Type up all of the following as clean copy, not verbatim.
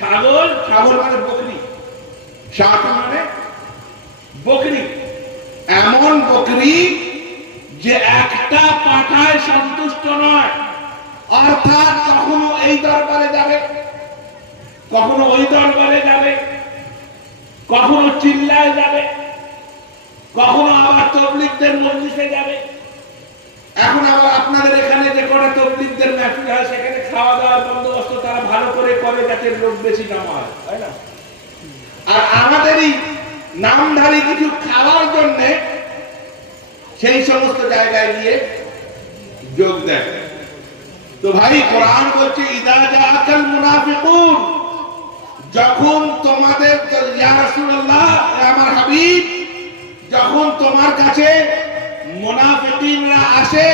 ছাগল, ছাগল মানে বকরি, শাত মানে বকরি, এমন বকরি যে একটা পাঠায় সন্তুষ্ট নয়, অর্থাৎ কখনো এই দরবারে যাবে, কখনো ওই দরবারে যাবে, কখনো চিল্লায় যাবে, কখনো আবার তবলিগদের মজলিসে যাবে। এখন আবার আপনাদের এখানে যে কটা তবলিগদের মাহফিল হয় সেখানে খাওয়া দাওয়ার বন্দোবস্ত তারা ভালো করে করে যাতে লোক বেশি জমা হয়, তাই না? আর আমাদেরই নামধারী কিছু খাওয়ার জন্য সেই সমস্ত জায়গায় গিয়ে যোগ দেয়। তো ভাই কোরআন বলছে ইদা জাআকাল মুনাফিকুন, যখন তোমাদের, ইয়া রাসূলুল্লাহ আমার হাবিব, যখন তোমার কাছে মুনাফিকিনরা আসে,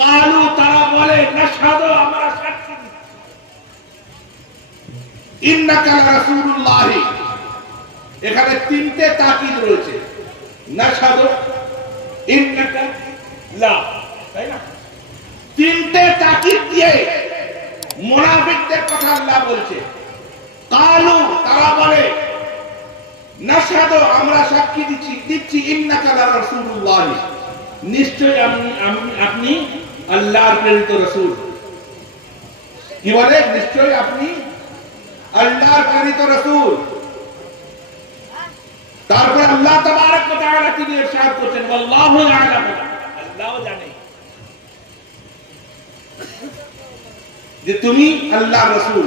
কালু তারা বলে নাশহাদু আমরা সাক্ষী দিচ্ছি ইন্নাকা রাসূলুল্লাহ। এখানে তিনটে তাকিদ রয়েছে, নাশহাদু, ইন্নাকা, লা, তাই না? তিনটে তাকিদ দিয়ে মুনাফিকদের কথা আল্লাহ বলছে। কালু তারা বলে নাশহাদু আমরা সাক্ষী দিচ্ছি ইন্নাকা রাসূলুল্লাহ, নিশ্চয় আপনি আল্লাহর প্রেরিত রাসূল। কি বলে? নিশ্চয় আপনি আল্লাহর প্রেরিত রাসূল। তারপর আল্লাহ তাবারক ওয়া তাআলা তিনি ইরশাদ করছেন আল্লাহু ইয়ালাম, আল্লাহ জানে যে তুমি আল্লাহর রাসূল,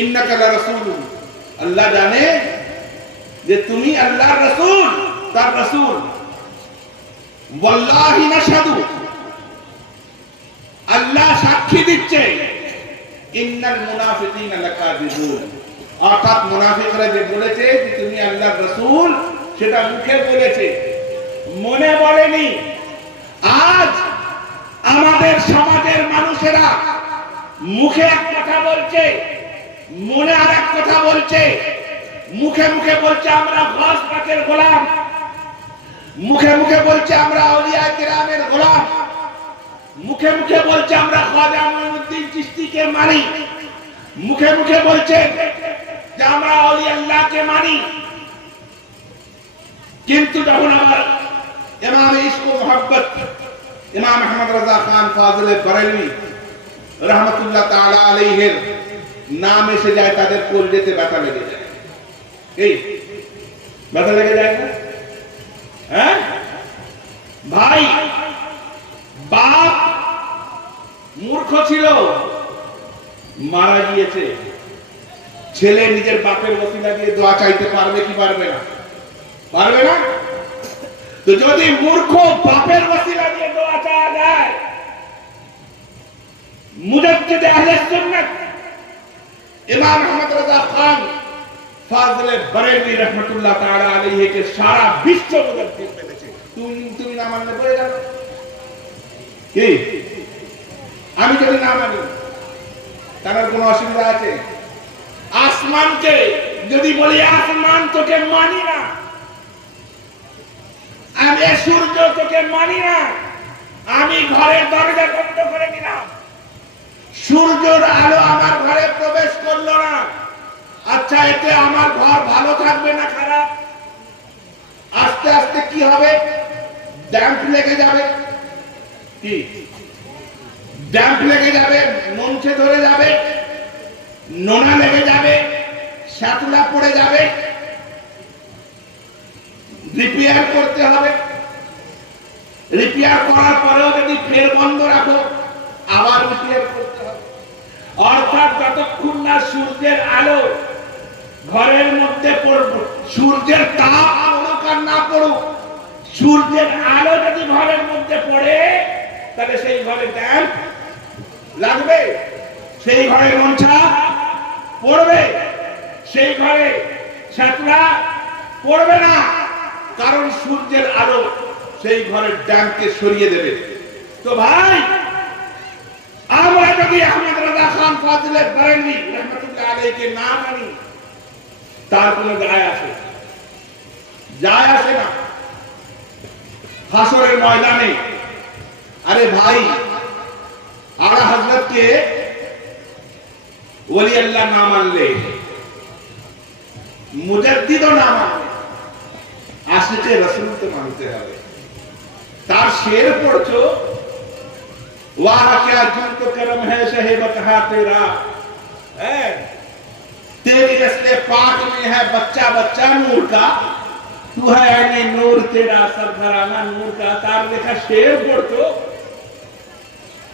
ইন্নাকা রাসূলুন, আল্লাহ জানে যে তুমি আল্লাহর রাসূল, তার রাসূল। ওয়াল্লাহি নাশহাদু, আল্লাহ সাক্ষী দিচ্ছে, ইন্নাল মুনাফিকিনা লাকাযিবুন, অর্থাৎ মুনাফিকরা যে বলেছে যে তুমি আল্লাহর রাসূল, সেটা মুখে বলেছে, মনে বলেনি। আজ আমাদের সমাজের মানুষেরা মুখে এক কথা বলছে, মনে আর এক কথা বলছে। মুখে মুখে বলছে আমরা গাছ পাকের গোলাম, মুখে মুখে বলছে আমরা আউলিয়া কিরামের গোলাম, মুখে মুখে বলছে আমরা খাজা মুঈনুদ্দিন চিশতিকে মানি, মুখে মুখে বলছে যে আমরা আউলিয়া আল্লাহকে মানি। কিন্তু যখন আমার ইমাম ইশক ও মুহাব্বত ইমাম আহমদ রাজা খান ফাজিল বরেলভী রাহমাতুল্লাহ তাআলা আলাইহির নাম এসে যায়, তাদের কলজেতে ব্যথা লেগে যায়। এই ব্যথা লেগে যায় না? হ্যাঁ ভাই, বাপ মূর্খ ছিল, মারা গিয়েছে, ছেলে নিজের বাপের ওসিলা দিয়ে দোয়া চাইতে পারবে কি পারবে না? পারবে না। তো যদি মূর্খ বাপের ওসিলা দিয়ে দোয়া চাওয়া যায়, মুজাদ্দিদ আহলে সুন্নাত ইমাম আহমদ রাজা খান ফাজিল বরেলভী রাহমাতুল্লাহ তাআলা আলাইহি কে সারা বিশ্ব মুজাদ্দিদ পেয়েছে। তুমি না মানলে পড়ে যাবে। কি আমি যদি না মানি তার কোনো অসুবিধা আছে? আসমানকে যদি বলি আসমান তোকে মানি না, আমি সূর্য তোকে মানি না, আমি ঘরের দরজা বন্ধ করে নিলাম, সূর্যের আলো আমার ঘরে প্রবেশ করলো না, আচ্ছা এতে আমার ঘর ভালো থাকবে না খারাপ? আস্তে আস্তে কি হবে? ড্যাম্প লেগে যাবে। কি ড্যাম্প লেগে যাবে, মঞ্চে ধরে যাবে, নোনা লেগে যাবে, শ্যাতলা পড়ে যাবে, রিপেয়ার করতে হবে। রিপেয়ার করার পরেও যদি ফের বন্ধ রাখো, আবার রিপেয়ার করতে হবে। অর্থাৎ যতক্ষণ না সূর্যের আলো ঘরের মধ্যে পড়বে, সূর্যের তাপ পড়ুক আর না পড়ুক, সূর্যের আলো যদি ঘরের মধ্যে পড়ে তাহলে সেই ঘরে ড্যাম্প লাগবে, সেই ঘরে মঞ্চা পড়বে, সেই ঘরে ছাতরা পড়বে না, কারণ সূর্যের আলো সেই ঘরের ড্যাম্পকে সরিয়ে দেবে। তো ভাই, আমরা যদি আহমদ রাজা খান ফাজিল বরেলভী রাহমাতুল্লাহ আলাইহিকে না মানি, তার কোনো যায় আসে না হাসরের ময়দানে। আরে ভাই, আলা হযরতকে ওলি আল্লাহ না মানলে, মুজাদ্দিদও না মানলে, আশিকে রাসূল তো মানতে হবে। তার শের পড়ছো, वाह क्या जुल्म तो करम है शहीबत हा तेरा, तेरी नस्ले पाक में है बच्चा बच्चा नूर का, तू है ऐने नूर तेरा सरघराना नूर का। तार लेखा शेर पढ़तो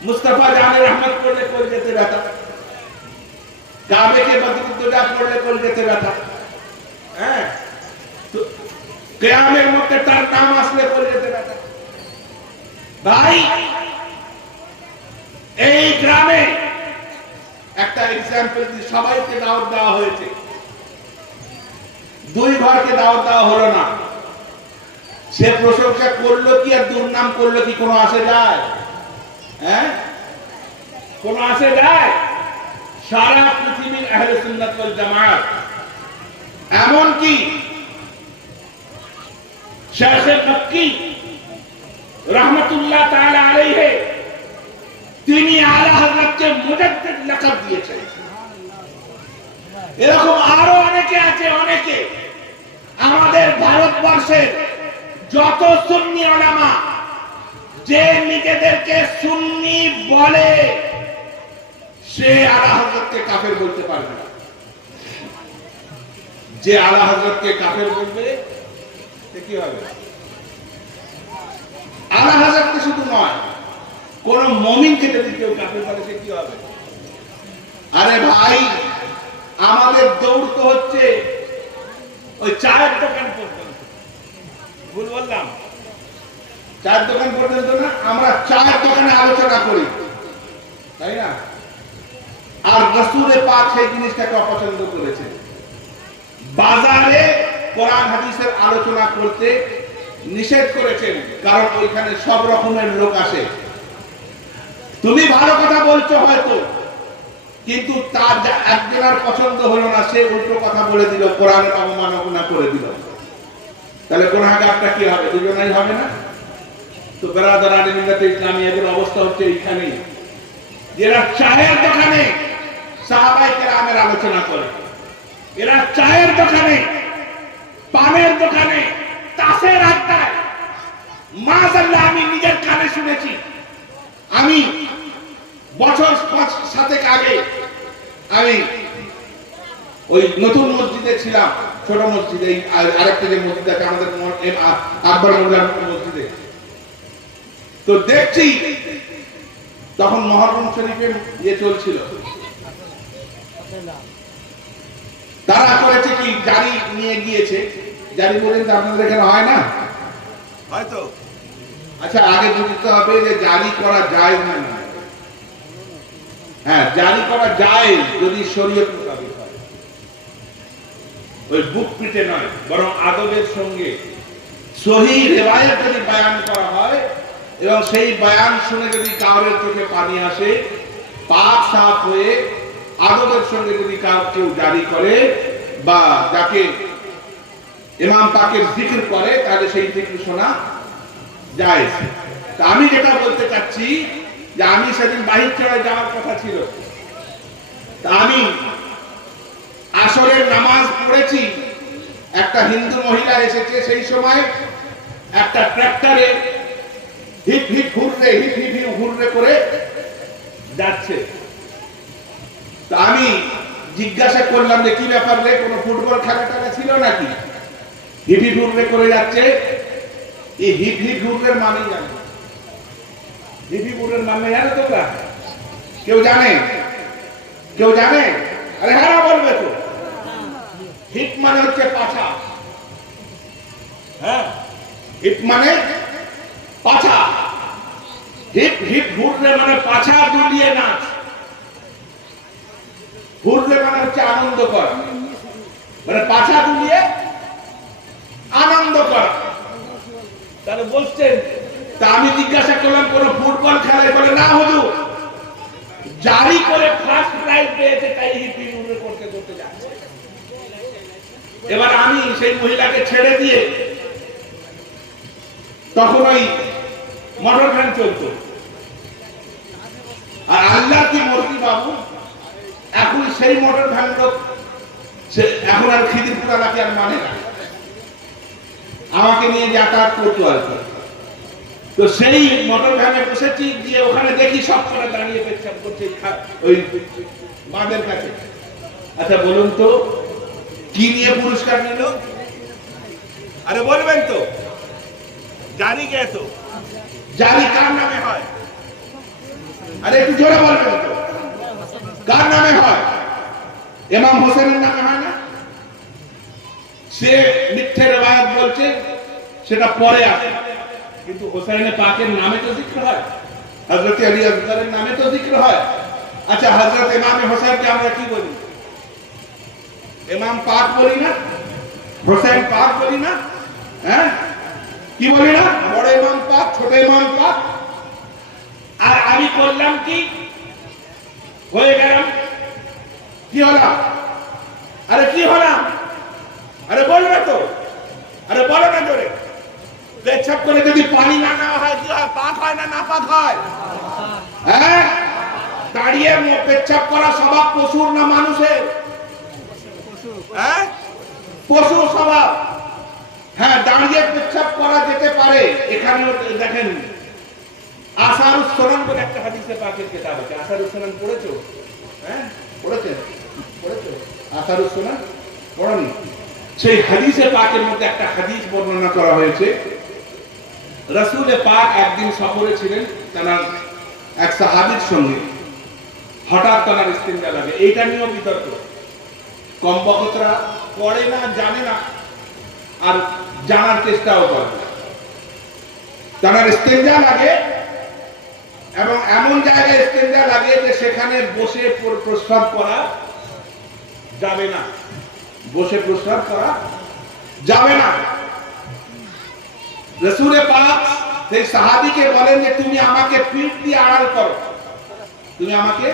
मुस्तफा जाने रहमत पढ़ले कोल যেতে ব্যথা, কাবে কে বদরুদ্দোজা পড়লে কোল যেতে ব্যথা, তো কিয়ামের মধ্যে তার নাম আসলে কোল যেতে ব্যথা। ভাই এই গ্রামে একটা एग्जांपल দিয়ে সবাইকে দাওয়াত দেওয়া হয়েছে, দুই ঘরকে দাওয়াত দেওয়া হলো না। সে প্রশংসা করলো কি আর দুর্নাম করলো কি কোনো আসে যায়? কোনো আসে যায়? সারা পৃথিবীর আহলে সুন্নাত ওয়াল জামাত, এমন কি শাইখ মক্কি রহমাতুল্লাহ তাআলা আলাইহি তিনি আলা হযরতকে মুজাদ্দিদ লাকাব দিয়েছেন। এরকম আরো অনেকে আছে, অনেকে। আমাদের ভারতবর্ষের যত সুন্নি উলামা যে নিজেদেরকে সুন্নি বলে, সে আলা হযরতকে কাফের বলতে পারবে না। যে আলা হযরতকে কাফের বলবে সে কি হবে? আলা হযরতকে শুধু নয়, কোন মুমিনকে যদি কেউ কাফের বলে সে কি হবে? আরে ভাই, আমাদের দৌড় তো হচ্ছে ওই চায়ের দোকান পর্যন্ত। ভুল বললাম? চায়ের দোকান পর্যন্ত না, আমরা চায়ের দোকানে আলোচনা করি, তাই না? আর রাসূলে পাক সেই জিনিসটাকে অপছন্দ করেছেন। বাজারে কোরআন হাদিসের আলোচনা করতে নিষেধ করেছেন, কারণ ওইখানে সব রকমের লোক আসে। তুমি ভালো কথা বলছো হয়তো, কিন্তু তার যা একজনের পছন্দ হলো না, সে উল্টো কথা বলে দিল, কোরআনের অবমাননা করে দিল, তাহলে গুনাহগারটা কি হবে? দুজনেই হবে না? তো বেরাদারানি মিল্লাতে ইসলামিয়াদের অবস্থা হচ্ছে এইখানেই, এরা চায়ের দোকানে সাহাবায়ে কেরামের আলোচনা করে, এরা চায়ের দোকানে, পানের দোকানে, তাসের আড্ডায়, মাশাআল্লাহ আমি নিজের কানে শুনেছি। আমি বছর 5-7 আগে আমি ওই নতুন মসজিদে ছিলাম, ছোট মসজিদে, আরেকটা যে মসজিদ আছে আমাদের আকবর মোল্লার মসজিদে। তো দেখছি তখন মুহররম শরীফের ইয়ে চলছিল, তারা করেছে কি, জারি নিয়ে গিয়েছে। জারি পর্যন্ত আপনাদের এখানে হয় না? হয়তো। আচ্ছা, আগে বুঝতে হবে যে জারি করা যায় না। হ্যাঁ, জারি করা যায় যদি শরীয়ত মোতাবেক হয়, ওই বুক পিটে নয়, বরং আদবের সঙ্গে সহিহ রিওয়ায়াত যদি বয়ান করা হয় এবং সেই বয়ান শুনে যদি কাউরের চোখে পানি আসে, পাক সাফ হয়ে আদবের সঙ্গে যদি কেউ জারি করে বা যাকে ইমাম পাকের জিকির করে, তাহলে সেই জিকির শোনা যায়। তা আমি যেটা বলতে চাচ্ছি যে আমি সেদিন বাহির চড়ায় যাওয়ার কথা ছিল, তা আমি আসরের নামাজ পড়েছি, একটা হিন্দু মহিলা এসেছে, সেই সময় একটা ট্রাক্টরে hip hip hurray hip hip hurray করে যাচ্ছে। তা আমি জিজ্ঞাসা করলাম যে কি ব্যাপার রে, কোনো ফুটবল খেলাটা ছিল নাকি? হিপ হিপ হুররে করে যাচ্ছে। এই হিপ হিপ হুররের মানে জানে? হিপ হিপ হুররের মানে জানে তোমরা? কেউ জানে? কেউ জানে? আরে হ্যাঁ বলবে তো। হিপ মানে হচ্ছে পাছা। হ্যাঁ, হিপ মানে পাছা। হিপ হিপ হুররে মানে পাছা দুলিয়ে নাচ। হুররে মানে হচ্ছে আনন্দ করা, মানে পাছা দুলিয়ে আনন্দ করা। তাহলে বলছেন, তা আমি জিজ্ঞাসা করলাম কোন ফুটবল খেলায়? বলে না হুজুর, জারি করে ফার্স্ট প্রাইজ পেয়েছে, তাই হিপ হিপ হুররে করতে করতে যাচ্ছে। এবার আমি সেই মহিলাকে ছেড়ে দিয়ে, তখন ওই মোটর ভ্যান চলতো, আর আল্লাহ কি মর্জি বাবু, এখন সেই মোটর ভ্যান লোক সে এখন আর খিদিরপুরা নাকি আর মানে না, আমাকে নিয়ে যাতায়াত করতো আর কি। তো সেই মোটর ভ্যানে বসেছি, গিয়ে ওখানে দেখি সব করে দাঁড়িয়ে পেচ্ছাপ করছে ওই বাঁধের কাছে। আচ্ছা বলুন তো কি নিয়ে পুরস্কার নিল? আরে বলবেন তো, জানি কে তো, জানি কার নামে হয়? আরে একটু জোরে বলবেন তো, কার নামে হয়? ইমাম হোসেনের নামে হয় না? সে মিথ্যে রেওয়ায়াত বলছে, সেটা পরে আসে, কিন্তু হোসেন পাকের নামে তো জিক্র হয়, হযরত আলী আসগরের নামে তো জিক্র হয়। আচ্ছা হযরত ইমাম হোসেনকে আমরা কি বলি? ইমাম পাক বলি না? হোসেন পাক বলি না? হ্যাঁ কি বলি না? বড় ইমাম পাক, ছোট ইমাম পাক। আর আমি করলাম কি, হয়ে গেলাম কি হলাম? আরে কি হলাম? আরে বলবে তো, আরে বলো না জোরে। পেচ্ছাপ করে যদি পানি না নেওয়া হয় কি হয়? পাক হয় না নাপাক হয়? হ্যাঁ, দাঁড়িয়ে পেচ্ছাপ করা স্বভাব পশুর না মানুষের? হ্যাঁ, পশু স্বভাব। হ্যাঁ, দাঁড়িয়ে পেচ্ছাপ করা যেতে পারে। এখানেও দেখেন আসারুস সুনান বলে একটা হাদিসে পাকের কিতাব আছে। আসারুস সুনান পড়েছো? হ্যাঁ পড়েছেন? পড়েছো আসারুস সুনান? পড়নি? সেই হাদিসে পাকের মধ্যে একটা হাদিস বর্ণনা করা হয়েছে। রাসূল পাক একদিন সফরে ছিলেন, তার এক সাহাবীর সঙ্গে। হঠাৎ তার ইস্তিনজা লাগে। এইটা নিয়েও বিতর্ক, কম বকতরা পড়ে না, জানে না, আর জানার চেষ্টাও করে না। তার ইস্তিনজা লাগে এবং এমন জায়গায় ইস্তিনজা লাগে যে সেখানে বসে প্রস্রাব করা যাবে না, বসে প্রস্রাব করা যাবে না। রাসূল পাক সেই সাহাবীকে বলেন যে তুমি আমাকে পিঠ দিয়ে আড়াল করো, তুমি আমাকে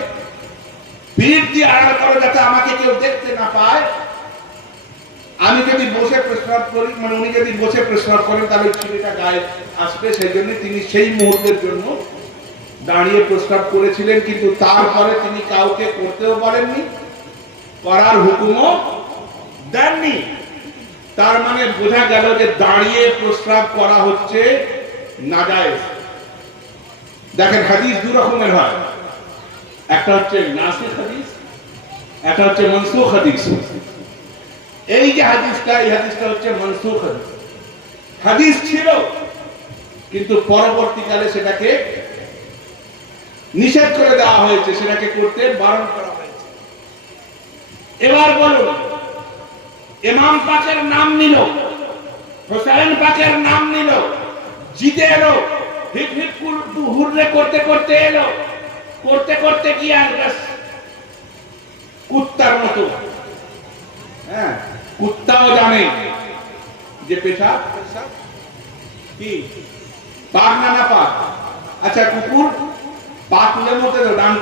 পিঠ দিয়ে আড়াল করো, যাতে আমাকে কেউ দেখতে না পায়। আমি যদি বসে প্রস্রাব করি, মানে উনি যদি বসে প্রস্রাব করেন, তাহলে ছেলেটা গায়ে আসবে। সেই জন্য তিনি সেই মুহূর্তের জন্য দাঁড়িয়ে প্রস্রাব করেছিলেন, কিন্তু তারপরে তিনি কাউকে করতেও বলেননি, করার হুকুমও দেননি। তার মানে বোঝা গেল যে দাঁড়িয়ে প্রস্রাব করা হচ্ছে নাজায়েজ। দেখেন হাদিস দুই রকমের হয়, একটা হচ্ছে নাসিখ হাদিস, একটা হচ্ছে মনসুখ হাদিস। এই যে হাদিসটা, এই হাদিসটা হচ্ছে মনসুখ হাদিস। হাদিস ছিল কিন্তু পরবর্তীকালে সেটাকে নিষেধ করে দেওয়া হয়েছে, সেটাকে করতে বারণ করা হয়েছে। এবার বলুন, ইমাম পাকের নাম নিল, হোসেন পাকের নাম নিল, জিতে এলো, হিপ হিপ হুররে করতে করতে এলো, করতে করতে গিয়ে আর কুত্তার মতো, হ্যাঁ কুত্তাও জানে যে পেশাব কি পাক না না পাক। আচ্ছা কুকুর পা তুলে মতে তো, ডান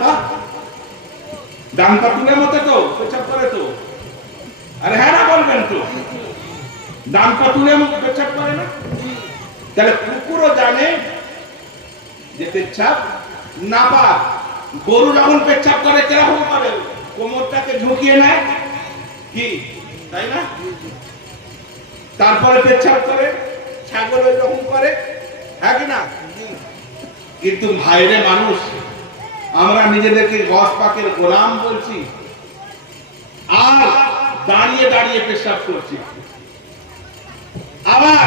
পা তুলে মতে তো পেশাব করে তো? আরে হ্যাঁ না বলবেন তো, ডান পা তুলে পেশাব করে না? তাহলে কুকুরও জানে যে পেচ্ছাব নাপাক। গরু যখন পেচ্ছাব করে কিরকম করে? কোমরটাকে ঝুঁকিয়ে নেয় কি, তাই না? তারপরে পেচ্ছাব করে। ছাগল ওই রকম করে, হ্যাঁ কি না? কিন্তু ভাইরে মানুষ, আমরা নিজেদেরকে গস পাকের গোলাম বলছি আর দাঁড়িয়ে দাঁড়িয়ে পেশাব করছি। আবার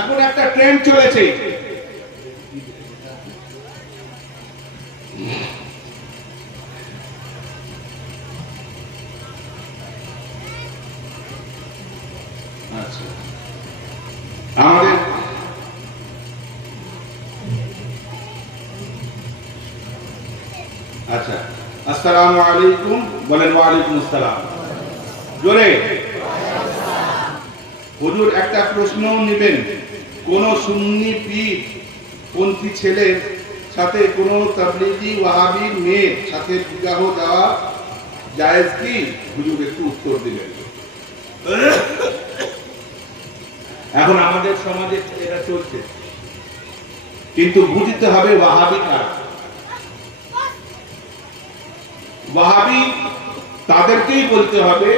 এখন একটা ট্রেন্ড চলেছে, আচ্ছা আমাদের আচ্ছা আসসালামু আলাইকুম বলেন। ওয়া আলাইকুম আসসালাম জোরে। হুজুর একটা প্রশ্ন নেবেন, কোন সুন্নি পীর পন্থী ছেলের সাথে কোন তাবলীগী ওয়াহাবী মেয়ের সাথে বিবাহ দেওয়া জায়েজ কি? হুজুর একটু উত্তর দিবেন। এখন আমাদের সমাজে এটা চলছে, কিন্তু বুঝতে হবে ওয়াহাবী কারা। ওয়াহাবি তাদেরকেই বলতে হবে